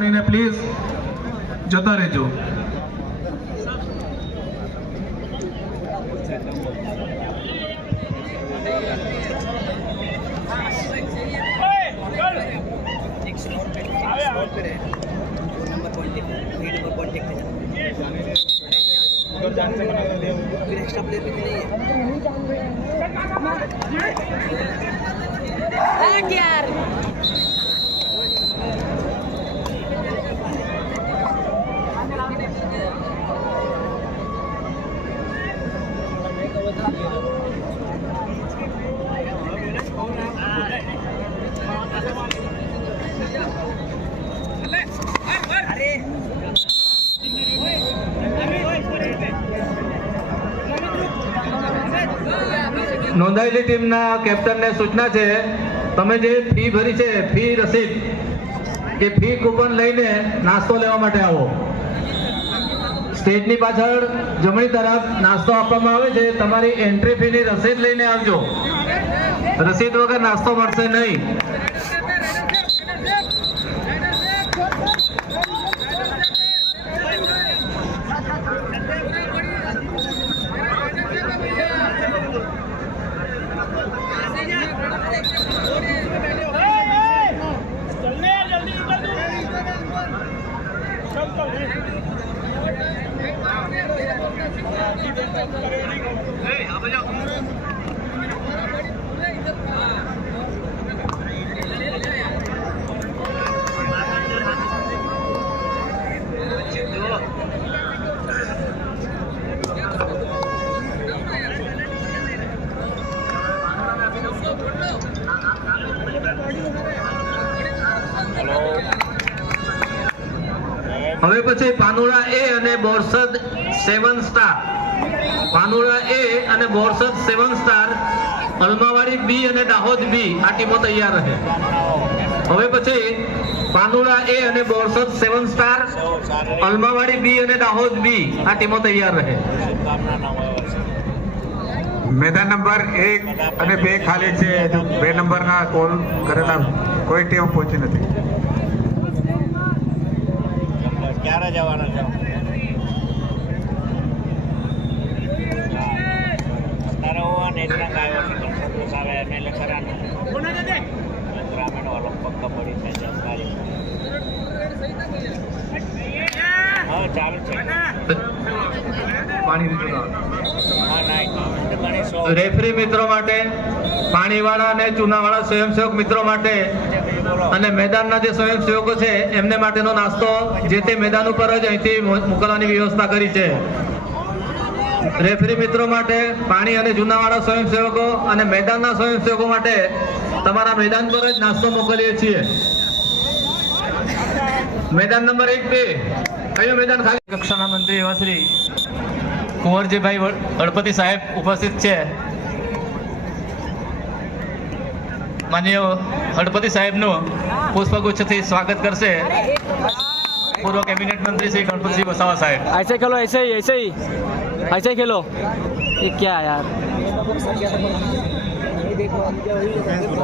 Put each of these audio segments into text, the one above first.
પડીને પ્લીઝ જતા રહેજો. નોંધાયેલી ટીમના કેપ્ટનને સૂચના છે, તમે જે ફી ભરી છે ફી રસીદ કે ફી કૂપન લઈને નાસ્તો લેવા માટે આવો. સ્ટેજની પાછળ જમણી તરફ નાસ્તો આપવામાં આવે છે. તમારી એન્ટ્રી ફીની રસીદ લઈને આવજો. રસીદ વગર નાસ્તો મળશે નહીં. હવે પછી પાનુડા એ અને બોરસદ 7 સ્ટાર, પાનુડા એ અને બોરસદ 7 સ્ટાર, અલમાવાડી બી અને દાહોદ બી આ ટીમો તૈયાર રહે. હવે પછી પાનુડા એ અને બોરસદ 7 સ્ટાર, અલમાવાડી બી અને દાહોદ બી આ ટીમો તૈયાર રહે. મેદાન નંબર 1 અને 2 ખાલી છે. 2 નંબરના કોલ કરેલા કોઈ ટીમ પહોંચી નથી. ક્યારે જવાના છે? અત્યારે હું નેત્રંગ આવ્યો છે, સંતોષ આવે એમએલએ કરાનો ગ્રામીણ વાળો પક્કા પડી છે. જનકારી હા ચાલુ છે. રેફરી મિત્રો માટે, પાણીવાળા અને ચૂનાવાળા સ્વયંસેવક મિત્રો માટે અને મેદાનના જે સ્વયંસેવકો છે એમને માટેનો નાસ્તો જે તે મેદાન ઉપર જ અહીંથી મોકલવાની વ્યવસ્થા કરી છે. રેફરી મિત્રો માટે, પાણી અને જૂનાવાળા સ્વયંસેવકો અને મેદાનના સ્વયંસેવકો માટે તમારા મેદાન પર જ નાસ્તો મોકલીએ છીએ. મેદાન નંબર 1-2 કયું મેદાન ખાલી? કક્ષાના મંત્રી એવા શ્રી કુંવરજીભાઈ ગણપતિ સાહેબ ઉપસ્થિત છે. માનનીય ગણપતિ સાહેબનું પુષ્પગુચ્છથી સ્વાગત કરશે પૂર્વ કેબિનેટ મંત્રી શ્રી ગણપતસિંહ વસાવા સાહેબ. ऐसे खेलो, ऐसे ही ऐसे खेलो. ये क्या यार,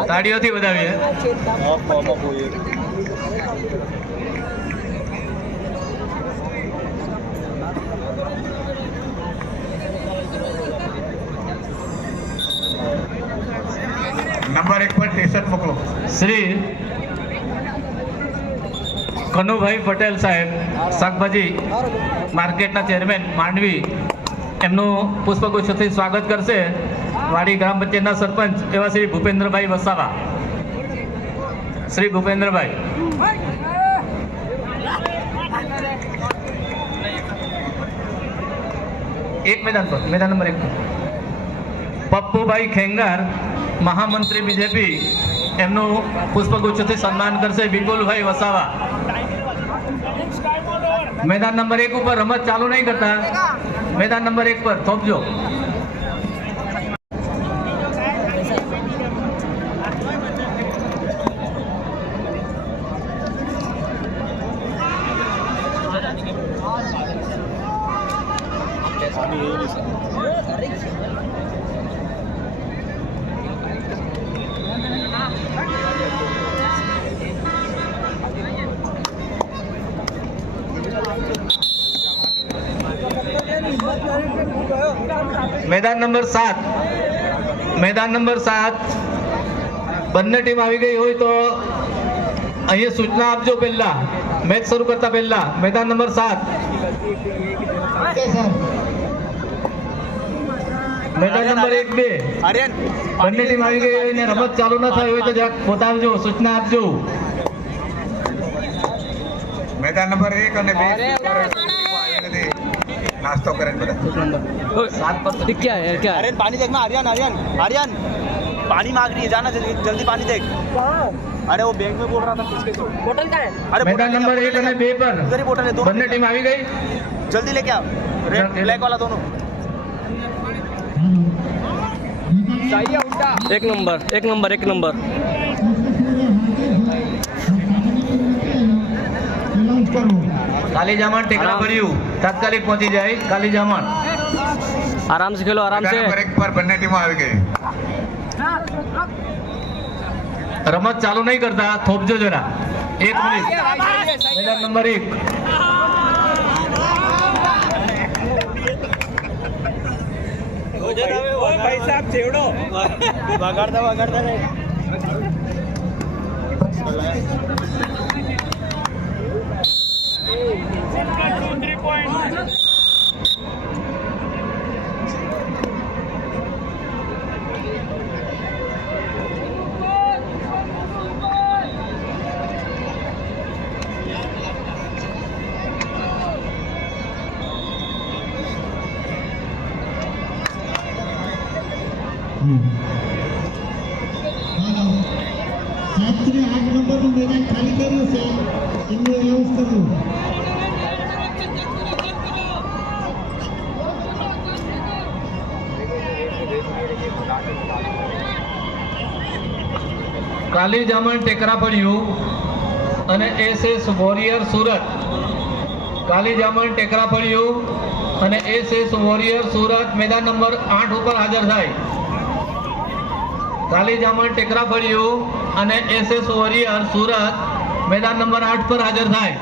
તાળીઓથી વધાવીએ. નંબર 1 પર ટી-શર્ટ મોકલો. શ્રી કનુભાઈ પટેલ સાહેબ, શાકભાજી માર્કેટના ચેરમેન માંડવી, એમનું પુષ્પગુચ્છથી સ્વાગત કરશે વાડી ગ્રામ પંચાયતના સરપંચ એવા શ્રી ભૂપેન્દ્રભાઈ વસાવા. શ્રી ભૂપેન્દ્રભાઈ. એક મેદાન પર, મેદાન નંબર 1 પર પપ્પુભાઈ ખેંગાર, મહામંત્રી બીજેપી, એમનું પુષ્પગુચ્છથી સન્માન કરશે વિપુલભાઈ વસાવા. મેદાન નંબર 1 ઉપર રમત ચાલુ નહીં કરતા, મેદાન નંબર 1 પર થોપજો. मैदान नंबर 7 બંને ટીમ આવી ગઈ હોય તો અહીંયા સૂચના આપજો પહેલા મેચ શરૂ કરતા પહેલા मैदान नंबर 7 मैदान नंबर 1-2 બંને ટીમ આવી ગઈ હોય ને રમત ચાલુ ન થઈ હોય તો જરાક બતાવજો સૂચના આપજો मैदान नंबर 1 અને 2 नाश्तो करे બધા 7 पर ये क्या है क्या है? आर्यन पानी देख ना आर्यन आर्यन आर्यन पानी मांग रही है जाना जल्दी जल्दी पानी देख अरे वो बैग में बोल रहा था किसके तो बोतल का है अरे मैदान नंबर 1 અને 2 पर इधर ही बोतल है दोनों બંને ટીમ આવી ગઈ जल्दी लेके आ रेड ब्लैक वाला दोनों चाहिए उल्टा एक नंबर કાલી જામણ ટેકરા ભર્યું તાત્કાલિક પહોંચી જાય કાલી જામણ आराम से खेलो आराम से નંબર 1 પર બંને ટીમો આવી ગઈ રમત ચાલુ નહીં કરતા થોપજો જરા 1 મિનિટ मैदान नंबर 1 भाई साहब चेवड़ो वगाड़ता रे રાત્રે 8 નંબરનું મેદાન ખાલી કર્યું છે એમને એનાઉન્સ કર્યું કાલી જામણ ટેકરા ભર્યું અને SS વોરિયર સુરત કાલી જામણ ટેકરા ભર્યું અને SS વોરિયર સુરત मैदान नंबर 8 ઉપર હાજર થાય કાલી જામણ ટેકરા ભર્યું અને SS વોરિયર સુરત मैदान नंबर 8 પર હાજર થાય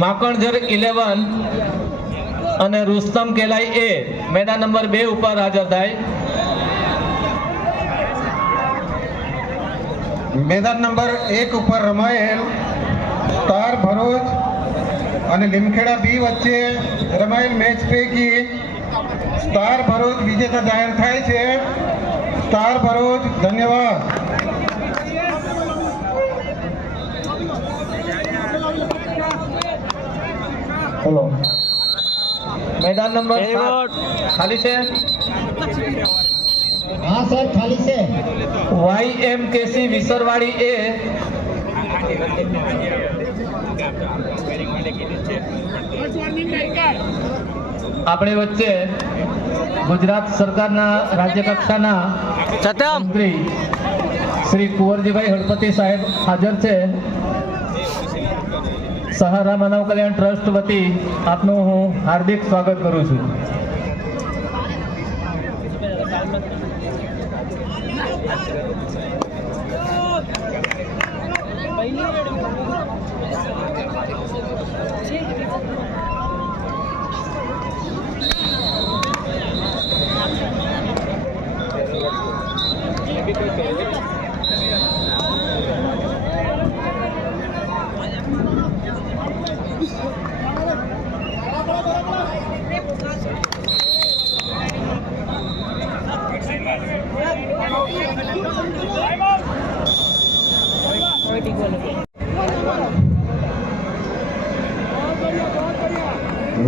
માકણઝર 11 અને રુસ્તમ કેલાઈ એ मैदान नंबर 2 ઉપર હાજર થાય मैदान नंबर 1 ઉપર રમાયેલ સ્ટાર ભરૂચ અને લીમખેડા બી વચ્ચે રમાયેલ મેચ પૈકી સ્ટાર ભરૂચ વિજેતા જાહેર થાય છે સ્ટાર ભરૂચ ધન્યવાદ ચલો मैदान नंबर Very 7 good. ખાલી છે હા સર ખાલી છે YMKC વિસરવાડી એ આપણે વચ્ચે ગુજરાત સરકારના રાજ્ય કક્ષાના सत्यम મંત્રી શ્રી કુંવરજીભાઈ હળપતિ સાહેબ હાજર છે સહારા માનવ કલ્યાણ ટ્રસ્ટ વતી આપનું હું હાર્દિક સ્વાગત કરું છું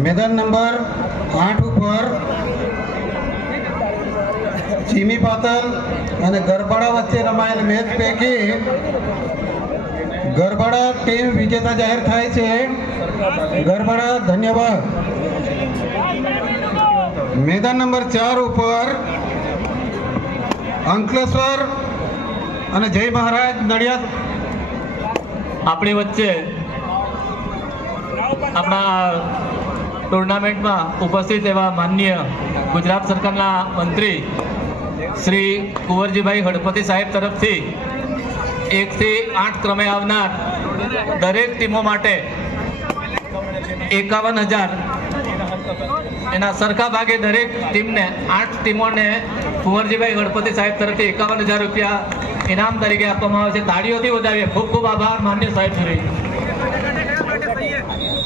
मैदान नंबर 8 ઉપર ચીમી પાતલ અને ગરબાડા વચ્ચે રમાયેલ મેચ પૈકી ગરબાડા ટીમ વિજેતા જાહેર થાય છે. ગરબાડા ધન્યવાદ. मैदान नंबर 4 ઉપર અંકલેશ્વર અને જય મહારાજ નડિયાદ આપણી વચ્ચે આપણા ટુર્નામેન્ટમાં ઉપસ્થિત એવા માનનીય ગુજરાત સરકારના મંત્રી શ્રી કુંવરજીભાઈ હળપતિ સાહેબ તરફથી 1 થી 8 ક્રમે આવનાર દરેક ટીમો માટે 51,000 એના સરખા ભાગે દરેક ટીમને 8 ટીમોને કુંવરજીભાઈ ગણપતિ સાહેબ તરફથી 51,000 રૂપિયા ઇનામ તરીકે આપવામાં આવે છે. તાળીઓથી વધાવીએ. ખૂબ ખૂબ આભાર માન્ય સાહેબ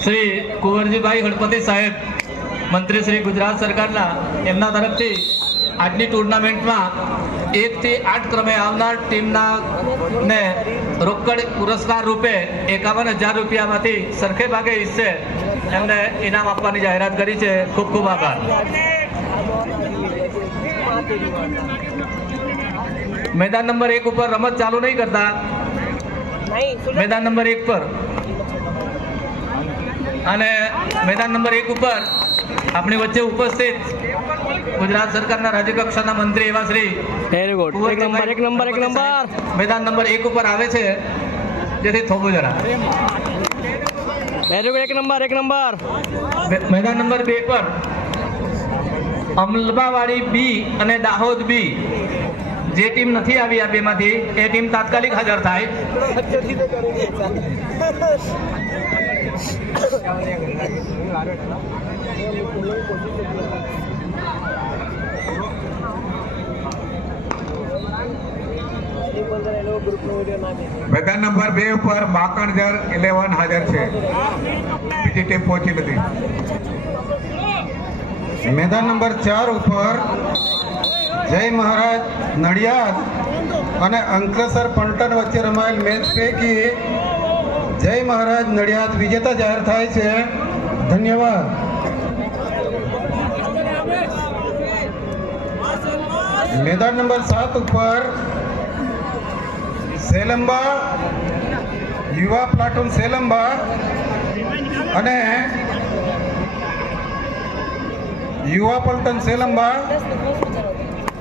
શ્રી કુંવરજીભાઈ ગણપતિ સાહેબ મંત્રી શ્રી ગુજરાત સરકારના એમના તરફથી આજની ટુર્નામેન્ટમાં 1 થી 8 ક્રમે આવનાર ટીમના ને રોકડ પુરસ્કાર રૂપે 51,000 રૂપિયામાંથી સરખે ભાગે હિસ્સે એમને ઇનામ આપવાની જાહેરાત કરી છે. ખૂબ ખૂબ આભાર. मैदान नंबर 1 ઉપર રમત ચાલુ નહીં કરતા. मैदान नंबर 1 પર અને मैदान नंबर 1 ઉપર આપણી વચ્ચે ઉપસ્થિત ગુજરાત સરકારના રાજ્ય કક્ષાના મંત્રી એવા શ્રી વેરી ગુડ. એક નંબર मैदान नंबर 1 ઉપર આવે છે, જેથી થોભું જરા. Very good. એક નંબર मैदान नंबर 2 પર અમલબાવાડી બી અને દાહોદ બી જે ટીમ નથી આવી આ બેમાંથી એ ટીમ તાત્કાલિક હાજર થાય. मैदान नंबर 2 ઉપર માકણજર 11 હાજર છે. બીજી ટીમ પહોંચી નથી. मैदान नंबर 4 ઉપર જય મહારાજ નડિયાદ અને અંકલેશ્વર પલટન વચ્ચે રમાયેલ મેચ પૈકી જય મહારાજ નડિયાદ વિજેતા જાહેર થાય છે. ધન્યવાદ. मैदान नंबर 7 ઉપર સેલંબા યુવા પ્લાટૂન સેલંબા અને યુવા પલટન સેલંબા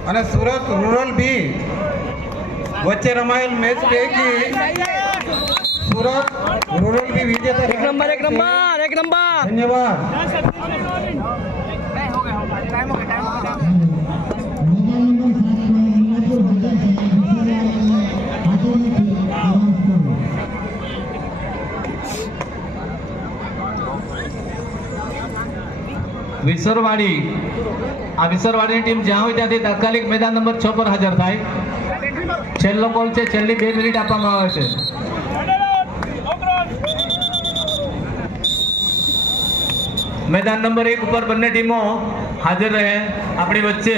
અને સુરત રૂરલ બી વચ્ચે રમાયેલ મેચ પૈકી સુરત રૂરલ બી વિજેતા એક નંબર ધન્યવાદ. વિસરવાડી આ વિસરવાડીની ટીમ જ્યાં હોય ત્યાંથી તાત્કાલિક मैदान नंबर 6 પર હાજર થાય. છેલ્લો બોલ છે, છેલ્લી 2 મિનિટ આપવામાં આવે છે. मैदान नंबर 1 ઉપર બંને ટીમો હાજર રહે. આપણી વચ્ચે